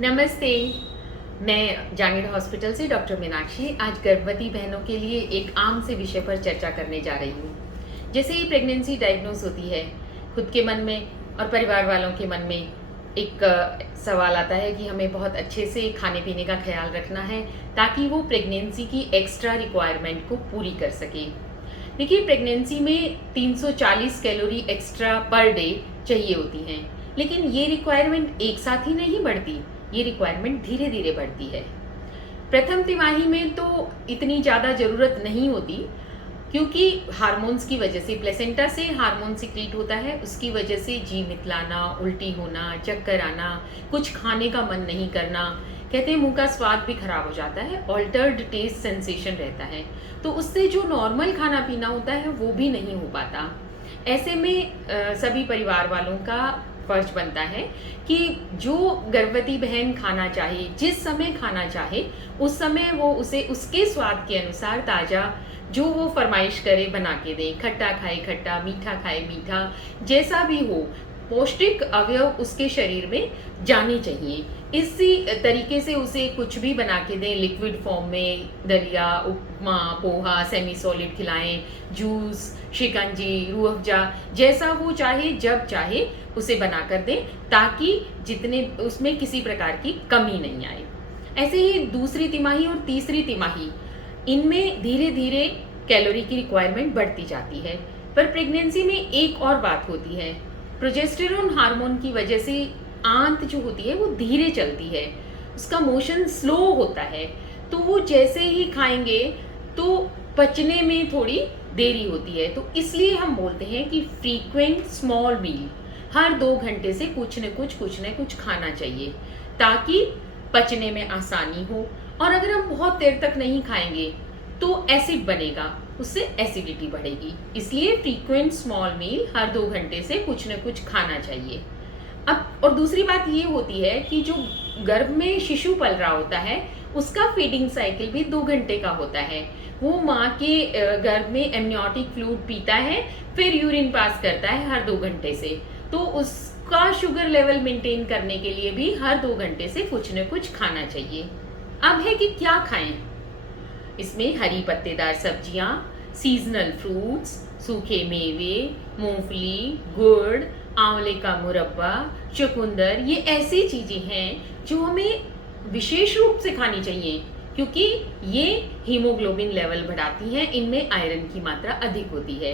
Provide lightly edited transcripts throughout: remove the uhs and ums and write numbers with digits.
नमस्ते। मैं जहांगीर हॉस्पिटल से डॉक्टर मीनाक्षी आज गर्भवती बहनों के लिए एक आम से विषय पर चर्चा करने जा रही हूँ। जैसे ही प्रेगनेंसी डायग्नोस होती है, खुद के मन में और परिवार वालों के मन में एक सवाल आता है कि हमें बहुत अच्छे से खाने पीने का ख्याल रखना है ताकि वो प्रेगनेंसी की एक्स्ट्रा रिक्वायरमेंट को पूरी कर सके। देखिए, प्रेगनेंसी में 340 कैलोरी एक्स्ट्रा पर डे चाहिए होती हैं, लेकिन ये रिक्वायरमेंट एक साथ ही नहीं बढ़ती, ये रिक्वायरमेंट धीरे धीरे बढ़ती है। प्रथम तिमाही में तो इतनी ज़्यादा ज़रूरत नहीं होती, क्योंकि हार्मोन्स की वजह से, प्लेसेंटा से हार्मोन सिक्रीट होता है, उसकी वजह से जी मितलाना, उल्टी होना, चक्कर आना, कुछ खाने का मन नहीं करना, कहते हैं मुंह का स्वाद भी खराब हो जाता है, ऑल्टर्ड टेस्ट सेंसेशन रहता है, तो उससे जो नॉर्मल खाना पीना होता है वो भी नहीं हो पाता। ऐसे में सभी परिवार वालों का फर्ज बनता है कि जो गर्भवती बहन खाना चाहे, जिस समय खाना चाहे, उस समय वो उसे उसके स्वाद के अनुसार ताज़ा जो वो फरमाइश करे बना के दें। खट्टा खाए खट्टा, मीठा खाए मीठा, जैसा भी हो, पौष्टिक अवयव उसके शरीर में जाने चाहिए। इसी तरीके से उसे कुछ भी बना के दें, लिक्विड फॉर्म में दलिया, उपमा, पोहा, सेमी सॉलिड खिलाएं, जूस, शिकंजी, रूह अफ़ज़ा, जैसा वो चाहे जब चाहे उसे बना कर दें, ताकि जितने उसमें किसी प्रकार की कमी नहीं आए। ऐसे ही दूसरी तिमाही और तीसरी तिमाही, इनमें धीरे धीरे कैलोरी की रिक्वायरमेंट बढ़ती जाती है। पर प्रेगनेंसी में एक और बात होती है, प्रोजेस्टेरोन हार्मोन की वजह से आंत जो होती है वो धीरे चलती है, उसका मोशन स्लो होता है, तो वो जैसे ही खाएंगे तो पचने में थोड़ी देरी होती है। तो इसलिए हम बोलते हैं कि फ्रीक्वेंट स्मॉल मील, हर 2 घंटे से कुछ न कुछ खाना चाहिए ताकि पचने में आसानी हो। और अगर हम बहुत देर तक नहीं खाएंगे तो एसिड बनेगा, उससे एसिडिटी बढ़ेगी, इसलिए फ्रीक्वेंट स्मॉल मील, हर 2 घंटे से कुछ न कुछ खाना चाहिए। अब और दूसरी बात ये होती है कि जो गर्भ में शिशु पल रहा होता है उसका फीडिंग साइकिल भी 2 घंटे का होता है। वो माँ के गर्भ में एमनियोटिक फ्लूइड पीता है, फिर यूरिन पास करता है हर 2 घंटे से, तो उसका शुगर लेवल मेंटेन करने के लिए भी हर 2 घंटे से कुछ न कुछ खाना चाहिए। अब है कि क्या खाएं। इसमें हरी पत्तेदार सब्जियां, सीजनल फ्रूट्स, सूखे मेवे, मूंगफली, गुड़, आंवले का मुरब्बा, चुकंदर, ये ऐसी चीजें हैं जो हमें विशेष रूप से खानी चाहिए, क्योंकि ये हीमोग्लोबिन लेवल बढ़ाती हैं, इनमें आयरन की मात्रा अधिक होती है।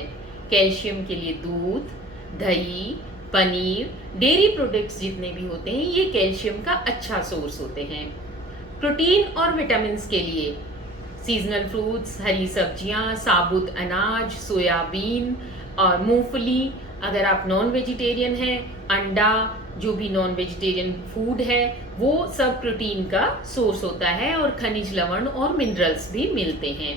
कैल्शियम के लिए दूध, दही, पनीर, डेयरी प्रोडक्ट्स जितने भी होते हैं ये कैल्शियम का अच्छा सोर्स होते हैं। प्रोटीन और विटामिन के लिए सीजनल फ्रूट्स, हरी सब्जियां, साबुत अनाज, सोयाबीन और मूंगफली। अगर आप नॉन वेजिटेरियन हैं, अंडा, जो भी नॉन वेजिटेरियन फूड है, वो सब प्रोटीन का सोर्स होता है और खनिज लवण और मिनरल्स भी मिलते हैं।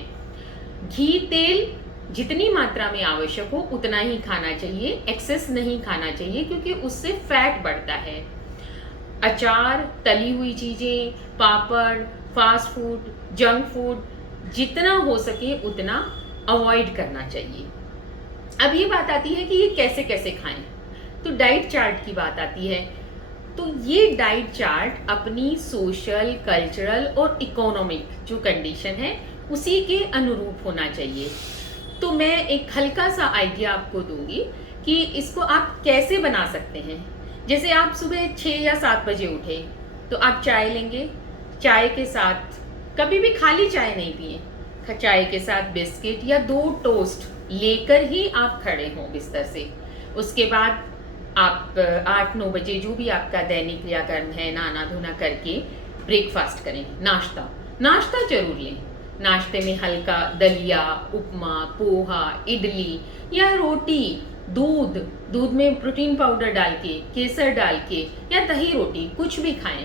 घी, तेल जितनी मात्रा में आवश्यक हो उतना ही खाना चाहिए, एक्सेस नहीं खाना चाहिए, क्योंकि उससे फैट बढ़ता है। अचार, तली हुई चीज़ें, पापड़, फास्ट फूड, जंक फूड जितना हो सके उतना अवॉइड करना चाहिए। अब ये बात आती है कि ये कैसे कैसे खाएं, तो डाइट चार्ट की बात आती है। तो ये डाइट चार्ट अपनी सोशल, कल्चरल और इकोनॉमिक जो कंडीशन है उसी के अनुरूप होना चाहिए। तो मैं एक हल्का सा आइडिया आपको दूंगी कि इसको आप कैसे बना सकते हैं। जैसे आप सुबह 6 या 7 बजे उठे तो आप चाय लेंगे, चाय के साथ कभी भी खाली चाय नहीं पिए, चाय के साथ बिस्किट या 2 टोस्ट लेकर ही आप खड़े हों बिस्तर से। उसके बाद आप 8-9 बजे जो भी आपका दैनिक क्रियाकर्म है, नहाना धोना करके ब्रेकफास्ट करें, नाश्ता जरूर लें। नाश्ते में हल्का दलिया, उपमा, पोहा, इडली या रोटी, दूध में प्रोटीन पाउडर डाल के, केसर डाल के या दही रोटी, कुछ भी खाएं।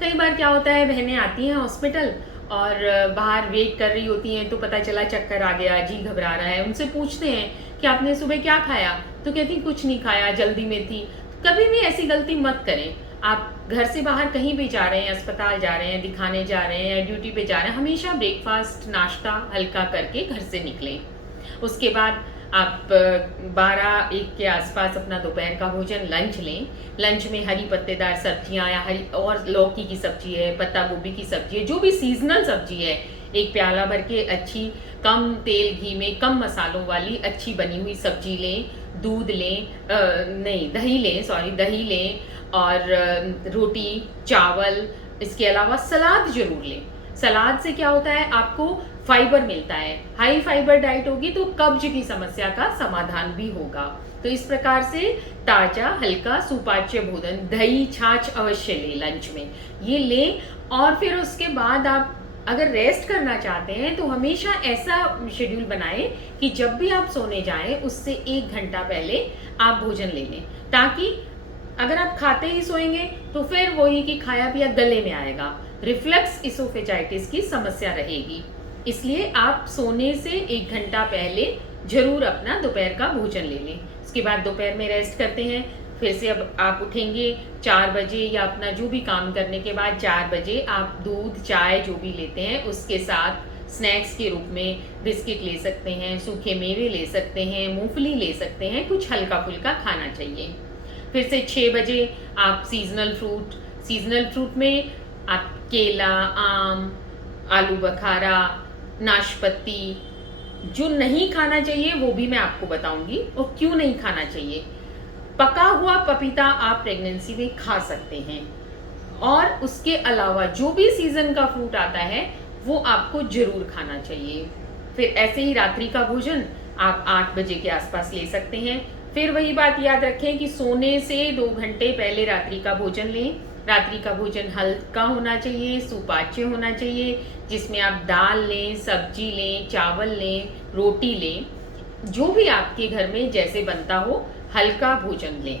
कई बार क्या होता है, बहनें आती हैं हॉस्पिटल और बाहर वेट कर रही होती हैं, तो पता चला चक्कर आ गया, जी घबरा रहा है। उनसे पूछते हैं कि आपने सुबह क्या खाया, तो कहती कुछ नहीं खाया, जल्दी में थी। कभी भी ऐसी गलती मत करें। आप घर से बाहर कहीं भी जा रहे हैं, अस्पताल जा रहे हैं, दिखाने जा रहे हैं या ड्यूटी पे जा रहे हैं, हमेशा ब्रेकफास्ट, नाश्ता हल्का करके घर से निकलें। उसके बाद आप 12-1 के आसपास अपना दोपहर का भोजन लंच लें। लंच में हरी पत्तेदार सब्जियां या हरी और लौकी की सब्जी है, पत्ता गोभी की सब्जी है, जो भी सीजनल सब्जी है, एक प्याला भर के अच्छी कम तेल घी में कम मसालों वाली अच्छी बनी हुई सब्जी लें। दूध लें, नहीं दही लें, सॉरी दही लें, और रोटी, चावल। इसके अलावा सलाद जरूर लें। सलाद से क्या होता है, आपको फाइबर मिलता है। हाई फाइबर डाइट होगी तो कब्ज की समस्या का समाधान भी होगा। तो इस प्रकार से ताजा हल्का सुपाच्य भोजन, दही छाछ अवश्य लें लंच में, ये लें। और फिर उसके बाद आप अगर रेस्ट करना चाहते हैं तो हमेशा ऐसा शेड्यूल बनाएं कि जब भी आप सोने जाएं उससे 1 घंटा पहले आप भोजन ले लें, ताकि अगर आप खाते ही सोएंगे तो फिर वही कि खाया पिया गले में आएगा, रिफ्लक्स इसोफेजाइटिस की समस्या रहेगी। इसलिए आप सोने से 1 घंटा पहले जरूर अपना दोपहर का भोजन ले लें। उसके बाद दोपहर में रेस्ट करते हैं, फिर से अब आप उठेंगे 4 बजे, या अपना जो भी काम करने के बाद 4 बजे आप दूध चाय जो भी लेते हैं उसके साथ स्नैक्स के रूप में बिस्किट ले सकते हैं, सूखे मेवे ले सकते हैं, मूंगफली ले सकते हैं, कुछ हल्का फुल्का खाना चाहिए। फिर से 6 बजे आप सीजनल फ्रूट में आप केला, आम, आलू बखारा, नाशपाती, जो नहीं खाना चाहिए वो भी मैं आपको बताऊंगी और क्यों नहीं खाना चाहिए। पका हुआ पपीता आप प्रेगनेंसी में खा सकते हैं, और उसके अलावा जो भी सीजन का फ्रूट आता है वो आपको जरूर खाना चाहिए। फिर ऐसे ही रात्रि का भोजन आप 8 बजे के आसपास ले सकते हैं। फिर वही बात याद रखें कि सोने से 2 घंटे पहले रात्रि का भोजन लें। रात्रि का भोजन हल्का होना चाहिए, सुपाच्य होना चाहिए, जिसमें आप दाल लें, सब्जी लें, चावल लें, रोटी लें, जो भी आपके घर में जैसे बनता हो हल्का भोजन लें।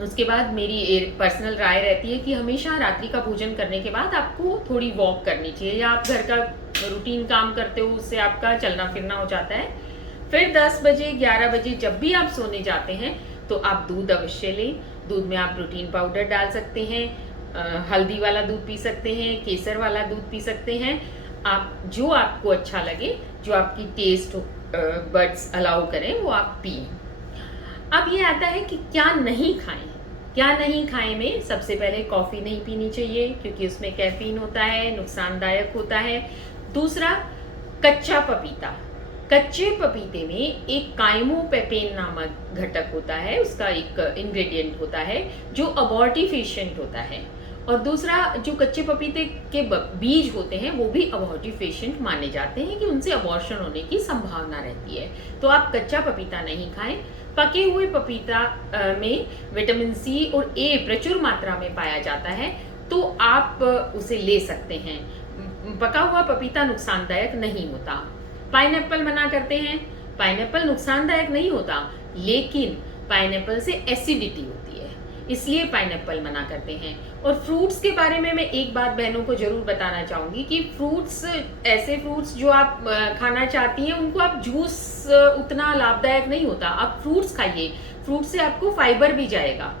उसके बाद मेरी पर्सनल राय रहती है कि हमेशा रात्रि का भोजन करने के बाद आपको थोड़ी वॉक करनी चाहिए, या आप घर का रूटीन काम करते हो उससे आपका चलना फिरना हो जाता है। फिर 10 बजे 11 बजे जब भी आप सोने जाते हैं तो आप दूध अवश्य लें। दूध में आप प्रोटीन पाउडर डाल सकते हैं, हल्दी वाला दूध पी सकते हैं, केसर वाला दूध पी सकते हैं, आप जो आपको अच्छा लगे, जो आपकी टेस्ट बड्स अलाउ करें वो आप पिए। अब ये आता है कि क्या नहीं खाएं। क्या नहीं खाएं में सबसे पहले कॉफ़ी नहीं पीनी चाहिए, क्योंकि उसमें कैफीन होता है, नुकसानदायक होता है। दूसरा, कच्चा पपीता। कच्चे पपीते में एक काइमोपेपेन नामक घटक होता है, उसका एक इंग्रेडिएंट होता है जो अबॉर्टिफिशिएंट होता है। और दूसरा, जो कच्चे पपीते के बीज होते हैं वो भी अबॉर्टिफिशिएंट माने जाते हैं कि उनसे अबॉर्शन होने की संभावना रहती है। तो आप कच्चा पपीता नहीं खाएं। पके हुए पपीता में विटामिन सी और ए प्रचुर मात्रा में पाया जाता है, तो आप उसे ले सकते हैं। पका हुआ पपीता नुकसानदायक नहीं होता। पाइनएप्पल मना करते हैं, पाइनएप्पल नुकसानदायक नहीं होता, लेकिन पाइनएप्पल से एसिडिटी होती है, इसलिए पाइनएप्पल मना करते हैं। और फ्रूट्स के बारे में मैं एक बात बहनों को जरूर बताना चाहूँगी कि फ्रूट्स, ऐसे फ्रूट्स जो आप खाना चाहती हैं उनको आप जूस उतना लाभदायक नहीं होता। आप फ्रूट्स खाइए, फ्रूट से आपको फाइबर भी जाएगा।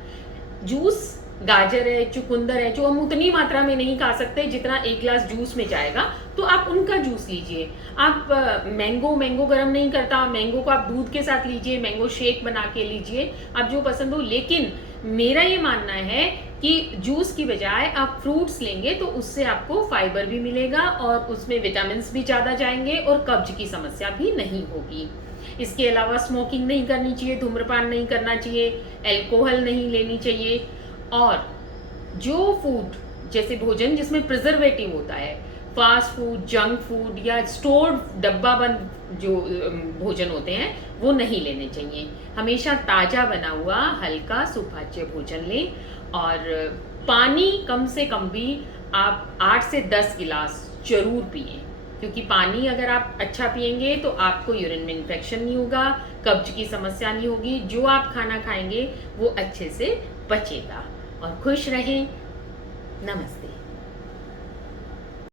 जूस, गाजर है, चुकंदर है, जो हम उतनी मात्रा में नहीं खा सकते जितना 1 ग्लास जूस में जाएगा, तो आप उनका जूस लीजिए। आप मैंगो गर्म नहीं करता, मैंगो को आप दूध के साथ लीजिए, मैंगो शेक बना के लीजिए, आप जो पसंद हो। लेकिन मेरा ये मानना है कि जूस की बजाय आप फ्रूट्स लेंगे तो उससे आपको फाइबर भी मिलेगा और उसमें विटामिन भी ज़्यादा जाएंगे और कब्ज की समस्या भी नहीं होगी। इसके अलावा स्मोकिंग नहीं करनी चाहिए, धूम्रपान नहीं करना चाहिए, अल्कोहल नहीं लेनी चाहिए। और जो फूड, जैसे भोजन जिसमें प्रिजर्वेटिव होता है, फास्ट फूड, जंक फूड या स्टोर्ड डब्बा बंद जो भोजन होते हैं वो नहीं लेने चाहिए। हमेशा ताज़ा बना हुआ हल्का सुपाच्य भोजन लें। और पानी कम से कम भी आप 8 से 10 गिलास जरूर पिएं, क्योंकि पानी अगर आप अच्छा पिएंगे तो आपको यूरिन में इन्फेक्शन नहीं होगा, कब्ज की समस्या नहीं होगी, जो आप खाना खाएंगे वो अच्छे से पचेगा। और खुश रहें। नमस्ते।